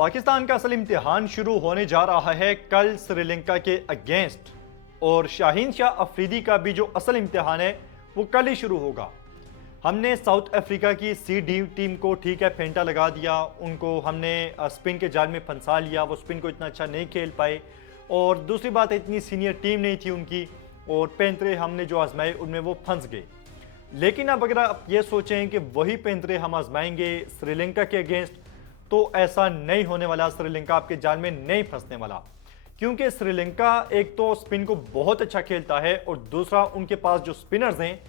पाकिस्तान का असल इम्तिहान शुरू होने जा रहा है कल श्रीलंका के अगेंस्ट। और शाहीन शाह अफरीदी का भी जो असल इम्तिहान है वो कल ही शुरू होगा। हमने साउथ अफ्रीका की सी डी टीम को ठीक है फेंटा लगा दिया, उनको हमने स्पिन के जाल में फंसा लिया, वो स्पिन को इतना अच्छा नहीं खेल पाए। और दूसरी बात, इतनी सीनियर टीम नहीं थी उनकी, और पैंतरे हमने जो आजमाए उनमें वो फंस गए। लेकिन अब अगर आप ये सोचें कि वही पैंतरे हम आजमाएंगे श्रीलंका के अगेंस्ट, तो ऐसा नहीं होने वाला। श्रीलंका आपके जाल में नहीं फंसने वाला, क्योंकि श्रीलंका एक तो स्पिन को बहुत अच्छा खेलता है, और दूसरा उनके पास जो स्पिनर्स हैं,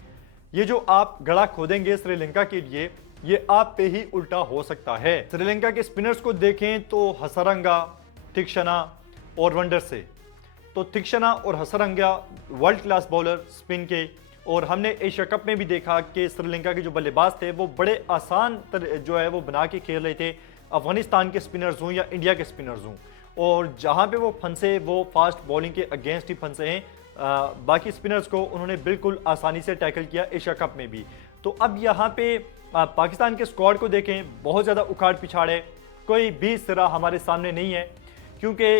ये जो आप गड़ा खोदेंगे श्रीलंका के लिए, ये आप पे ही उल्टा हो सकता है। श्रीलंका के स्पिनर्स को देखें तो हसरंगा, थिक्शना और वंडर से, तो थिक्शना और Hasaranga world class bowler spin के। और हमने एशिया कप में भी देखा कि श्रीलंका के जो बल्लेबाज थे वो बड़े आसान जो है वो बना के खेल रहे थे, अफगानिस्तान के स्पिनर्स हों या इंडिया के स्पिनर्स हों। और जहां पे वो फंसे वो फास्ट बॉलिंग के अगेंस्ट ही फंसे हैं। बाकी स्पिनर्स को उन्होंने बिल्कुल आसानी से टैकल किया एशिया कप में भी। तो अब यहाँ पे पाकिस्तान के स्क्वाड को देखें, बहुत ज़्यादा उखाड़ पिछाड़ है, कोई भी सिरा हमारे सामने नहीं है। क्योंकि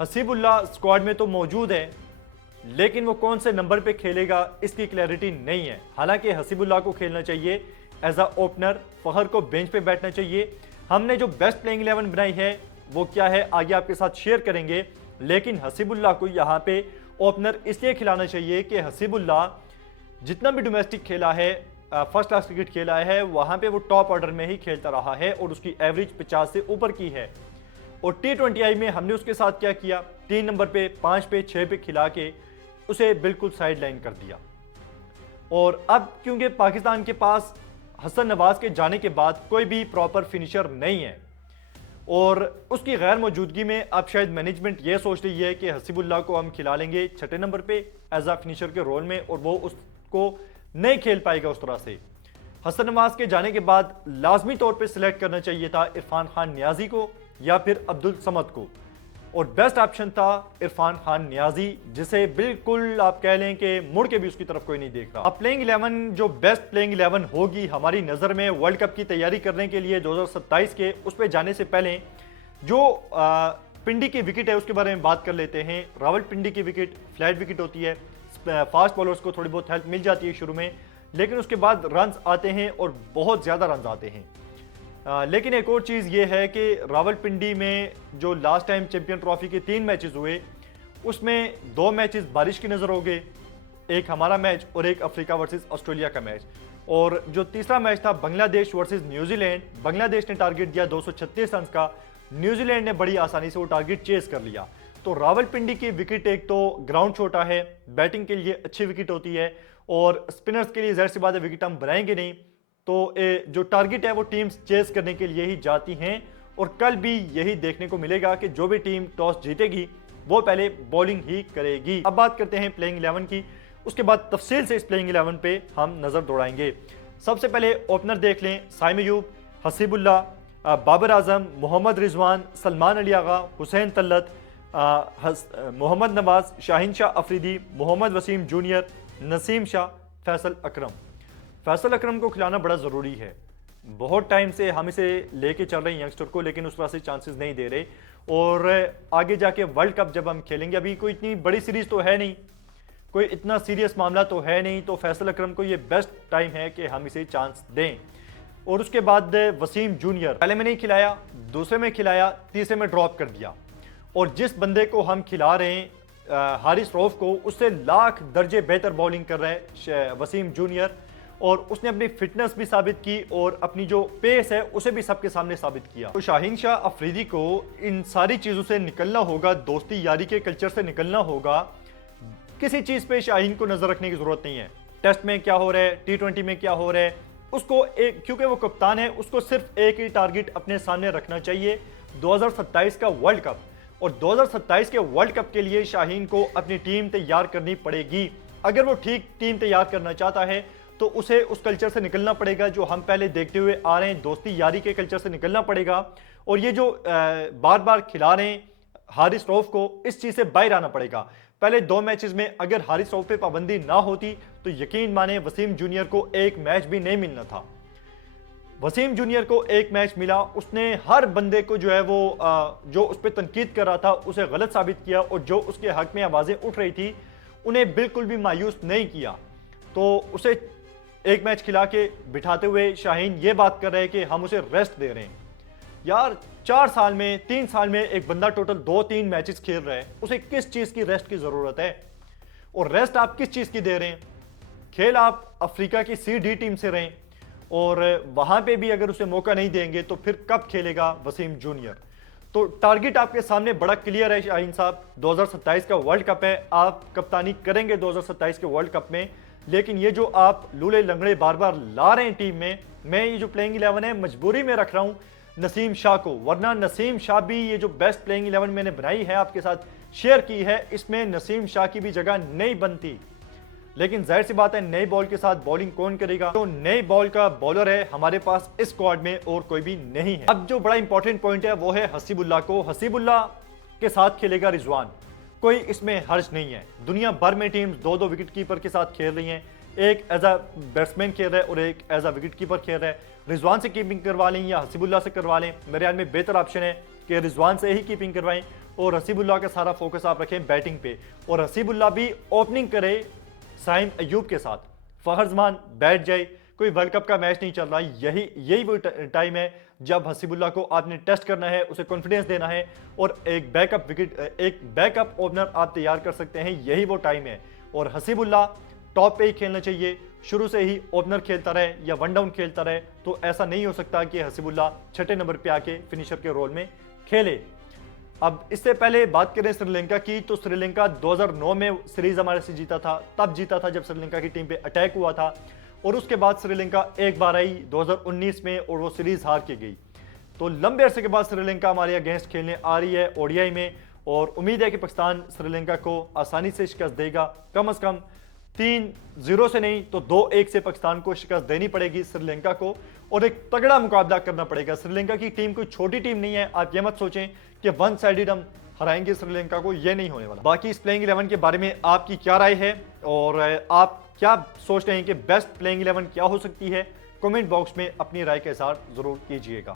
हसीबुल्ला स्क्वाड में तो मौजूद है, लेकिन वो कौन से नंबर पे खेलेगा इसकी क्लैरिटी नहीं है। हालांकि हसीबुल्ला को खेलना चाहिए एज अ ओपनर, फखर को बेंच पे बैठना चाहिए। हमने जो बेस्ट प्लेइंग 11 बनाई है वो क्या है आगे आपके साथ शेयर करेंगे, लेकिन हसीबुल्ला को यहाँ पे ओपनर इसलिए खिलाना चाहिए कि हसीबुल्ला जितना भी डोमेस्टिक खेला है, फर्स्ट क्लास क्रिकेट खेला है, वहाँ पे वो टॉप ऑर्डर में ही खेलता रहा है और उसकी एवरेज 50 से ऊपर की है। और T20I में हमने उसके साथ क्या किया, 3 नंबर पे, 5 पे, 6 पे खिला के उसे बिल्कुल साइड लाइन कर दिया। और अब क्योंकि पाकिस्तान के पास हसन नवाज के जाने के बाद कोई भी प्रॉपर फिनिशर नहीं है, और उसकी गैर मौजूदगी में अब शायद मैनेजमेंट ये सोच रही है कि हसीबुल्ला को हम खिला लेंगे 6ठे नंबर पे एज अ फिनिशर के रोल में, और वो उसको नहीं खेल पाएगा उस तरह से। हसन नवाज के जाने के बाद लाजमी तौर पे सिलेक्ट करना चाहिए था इरफान खान नियाजी को या फिर अब्दुल समद को, और बेस्ट ऑप्शन था इरफान खान नियाजी, जिसे बिल्कुल आप कह लें कि मुड़ के भी उसकी तरफ कोई नहीं देख रहा। अब प्लेइंग 11 जो बेस्ट प्लेइंग 11 होगी हमारी नज़र में वर्ल्ड कप की तैयारी करने के लिए 2027 के, उस पर जाने से पहले जो पिंडी की विकेट है उसके बारे में बात कर लेते हैं। रावलपिंडी की विकेट फ्लैट विकेट होती है, फास्ट बॉलर्स को थोड़ी बहुत हेल्प मिल जाती है शुरू में, लेकिन उसके बाद रन्स आते हैं और बहुत ज़्यादा रन्स आते हैं। लेकिन एक और चीज़ ये है कि रावलपिंडी में जो लास्ट टाइम चैंपियन ट्रॉफी के 3 मैचेस हुए, उसमें 2 मैचेस बारिश की नज़र हो गए, एक हमारा मैच और एक अफ्रीका वर्सेस ऑस्ट्रेलिया का मैच। और जो तीसरा मैच था बांग्लादेश वर्सेस न्यूजीलैंड, बांग्लादेश ने टारगेट दिया 236 रन का, न्यूजीलैंड ने बड़ी आसानी से वो टारगेट चेस कर लिया। तो रावलपिंडी की विकेट एक तो ग्राउंड छोटा है, बैटिंग के लिए अच्छी विकेट होती है, और स्पिनर्स के लिए ज़ाहिर सी बात है विकेट हम बनाएंगे नहीं, तो जो टारगेट है वो टीम्स चेस करने के लिए ही जाती हैं। और कल भी यही देखने को मिलेगा कि जो भी टीम टॉस जीतेगी वो पहले बॉलिंग ही करेगी। अब बात करते हैं प्लेइंग 11 की, उसके बाद तफसील से इस प्लेइंग 11 पे हम नज़र दौड़ाएंगे। सबसे पहले ओपनर देख लें, साइम अयूब, हसीबुल्ला, बाबर आजम, मोहम्मद रिजवान, सलमान अली आगा, हुसैन तल्लत, मोहम्मद नवाज, शाहीन शाह अफरीदी, मोहम्मद वसीम जूनियर, नसीम शाह, फैसल अकरम। फैसल अकरम को खिलाना बड़ा ज़रूरी है। बहुत टाइम से हम इसे लेके चल रहे हैं यंगस्टर को, लेकिन उस तरह से चांसेस नहीं दे रहे। और आगे जाके वर्ल्ड कप जब हम खेलेंगे, अभी कोई इतनी बड़ी सीरीज़ तो है नहीं, कोई इतना सीरियस मामला तो है नहीं, तो फैसल अकरम को ये बेस्ट टाइम है कि हम इसे चांस दें। और उसके बाद वसीम जूनियर, पहले में नहीं खिलाया, दूसरे में खिलाया, तीसरे में ड्रॉप कर दिया। और जिस बंदे को हम खिला रहे हैं हारिस रऊफ को, उससे लाख दर्जे बेहतर बॉलिंग कर रहे हैं वसीम जूनियर, और उसने अपनी फिटनेस भी साबित की और अपनी जो पेस है उसे भी सबके सामने साबित किया। तो शाहीन शाह अफरीदी को इन सारी चीज़ों से निकलना होगा, दोस्ती यारी के कल्चर से निकलना होगा। किसी चीज़ पे शाहीन को नज़र रखने की ज़रूरत नहीं है, टेस्ट में क्या हो रहा है, T20 में क्या हो रहा है, उसको एक, क्योंकि वो कप्तान है, उसको सिर्फ एक ही टारगेट अपने सामने रखना चाहिए, 2027 का वर्ल्ड कप। और 2027 के वर्ल्ड कप के लिए शाहीन को अपनी टीम तैयार करनी पड़ेगी। अगर वो ठीक टीम तैयार करना चाहता है तो उसे उस कल्चर से निकलना पड़ेगा जो हम पहले देखते हुए आ रहे हैं, दोस्ती यारी के कल्चर से निकलना पड़ेगा। और ये जो बार बार खिला रहे हैं हारिस रऊफ को, इस चीज़ से बाहर आना पड़ेगा। पहले 2 मैचेस में अगर हारिस रऊफ पे पाबंदी ना होती तो यकीन माने वसीम जूनियर को एक मैच भी नहीं मिलना था। वसीम जूनियर को एक मैच मिला, उसने हर बंदे को जो है वो जो उस पर तनकीद कर रहा था उसे गलत साबित किया, और जो उसके हक में आवाज़ें उठ रही थी उन्हें बिल्कुल भी मायूस नहीं किया। तो उसे एक मैच खिला के बिठाते हुए शाहीन ये बात कर रहे हैं कि हम उसे रेस्ट दे रहे हैं। यार 4 साल में 3 साल में एक बंदा टोटल 2-3 मैचेस खेल रहा है, उसे किस चीज़ की रेस्ट की ज़रूरत है? और रेस्ट आप किस चीज़ की दे रहे हैं? खेल आप अफ्रीका की सी-डी टीम से रहें, और वहां पे भी अगर उसे मौका नहीं देंगे तो फिर कब खेलेगा वसीम जूनियर? तो टारगेट आपके सामने बड़ा क्लियर है शाहीन साहब, 2027 का वर्ल्ड कप है, आप कप्तानी करेंगे 2027 के वर्ल्ड कप में। लेकिन ये जो आप लूले लंगड़े बार बार ला रहे हैं टीम में, मैं ये जो प्लेइंग 11 है मजबूरी में रख रहा हूं नसीम शाह को, वरना नसीम शाह भी ये जो बेस्ट प्लेइंग 11 मैंने बनाई है आपके साथ शेयर की है, इसमें नसीम शाह की भी जगह नहीं बनती। लेकिन जाहिर सी बात है नई बॉल के साथ बॉलिंग कौन करेगा? तो नई बॉल का बॉलर है हमारे पास इस स्क्वाड में और कोई भी नहीं है। अब जो बड़ा इंपॉर्टेंट पॉइंट है वो है हसीबुल्लाह को, हसीबुल्लाह के साथ खेलेगा रिजवान, कोई इसमें हर्ज नहीं है। दुनिया भर में टीम्स 2-2 विकेट कीपर के साथ खेल रही हैं, एक एज अ बैट्समैन खेल रहा है और एक एज अ विकेट कीपर खेल रहा है। रिजवान से कीपिंग करवा लें या हसीबुल्लाह से करवा लें, मेरे ख्याल में बेहतर ऑप्शन है कि रिजवान से ही कीपिंग करवाएं और हसीबुल्लाह का सारा फोकस आप रखें बैटिंग पे, और हसीबुल्लाह भी ओपनिंग करे साइम अयूब के साथ। फखर जमान बैठ जाए, कोई वर्ल्ड कप का मैच नहीं चल रहा, यही वो टाइम है जब हसीबुल्लाह को आपने टेस्ट करना है, उसे कॉन्फिडेंस देना है और एक बैकअप ओपनर आप तैयार कर सकते हैं, यही वो टाइम है। और हसीबुल्लाह टॉप पे ही खेलना चाहिए, शुरू से ही ओपनर खेलता रहे या वन डाउन खेलता रहे, तो ऐसा नहीं हो सकता कि हसीबुल्लाह 6ठे नंबर पे आके फिनिशर के रोल में खेले। अब इससे पहले बात करें श्रीलंका की, तो श्रीलंका 2009 में सीरीज हमारे से जीता था, तब जीता था जब श्रीलंका की टीम पे अटैक हुआ था, और उसके बाद श्रीलंका एक बार आई 2019 में और वो सीरीज हार के गई। तो लंबे अरसे के बाद श्रीलंका हमारे अगेंस्ट खेलने आ रही है ओडीआई में, और उम्मीद है कि पाकिस्तान श्रीलंका को आसानी से शिकस्त देगा, कम अज कम 3-0 से नहीं तो 2-1 से पाकिस्तान को शिकस्त देनी पड़ेगी श्रीलंका को, और एक तगड़ा मुकाबला करना पड़ेगा। श्रीलंका की टीम कोई छोटी टीम नहीं है, आप ये मत सोचें कि वन साइडेड हम हराएंगे श्रीलंका को, ये नहीं होने वाला। बाकी इस प्लेइंग 11 के बारे में आपकी क्या राय है और आप क्या सोचते हैं कि बेस्ट प्लेइंग 11 क्या हो सकती है? कमेंट बॉक्स में अपनी राय का इज़हार जरूर कीजिएगा।